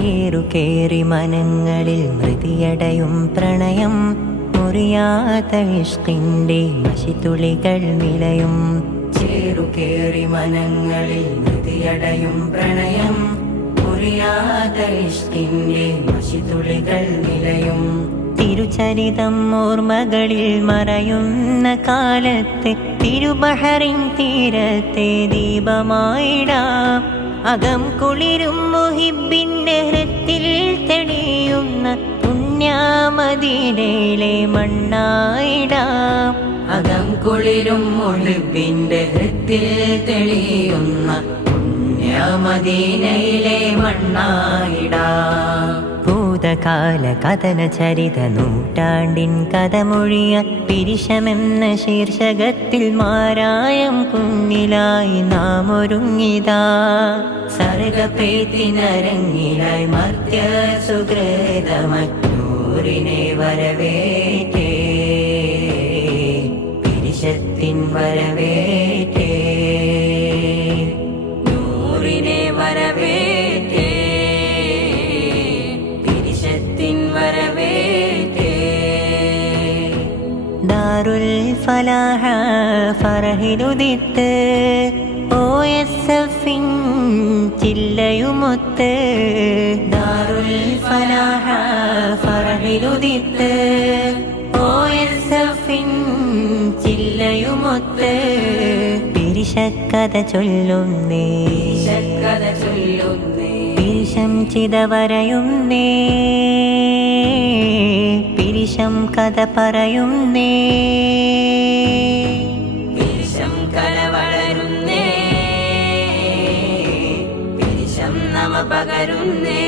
ചേറുകേറി മനങ്ങളിൽ മൃതിയടയും പ്രണയം, മുറിയാത്ത ഇഷ്കിൻ്റെ മഷിത്തുളികൾ നിലയും. ചേറുകേറി മനങ്ങളിൽ മൃതിയടയും പ്രണയം, മുറിയാത്ത ഇഷ്കിൻ്റെ മഷിത്തുളികൾ നിലയും. തിരുചരിതം ഓർമ്മകളിൽ മറയുന്ന കാലത്ത് തിരുബഹറിൻ തീരത്തെ ദീപമായിടാം. അകം കുളിരും മുഹിബിൻ്റെ ഹൃത്തിൽ തെളിയുന്ന പുണ്യമദീനയിലെ മണ്ണായിടാം. അകം കുളിരും മുഹിബിൻ്റെ ഹൃത്തിൽ തെളിയുന്ന പുണ്യമദീനയിലെ മണ്ണായിടാം. ഭൂതകാല കഥന ചരിത നൂറ്റാണ്ടിൻ കഥമൊഴിയ പിരിശമെന്ന ശീർഷകത്തിൽ മാരായം കുഞ്ഞിലായി നാം ഒരുങ്ങിതാ. സർഗപേത്തിനരങ്ങിലായി മർത്യ സുഹൃതമൂരിനെ വരവേറ്റേ, പിരിശത്തിൻ വരവേറ്റേ, നൂറിനെ വരവേറ്റേ, ദാറുൽ ഫലാഹ ഫറഹിലുദിത്ത് OSFിൻ ചില്ലയുമൊത്ത്. ദാറുൽ ഫലാഹ ഫറഹിലുദിത്ത് OSFിൻ ചില്ലയുമൊത്ത്. പിരിശക്കഥ ചൊല്ലുന്നേ, പിരിശം ചിതവരയുന്നേ, പിരിശം കഥ പറയുന്നേ, പിരിശം കല വളരുന്നേ, പിരിശം നമ പകരുന്നേ.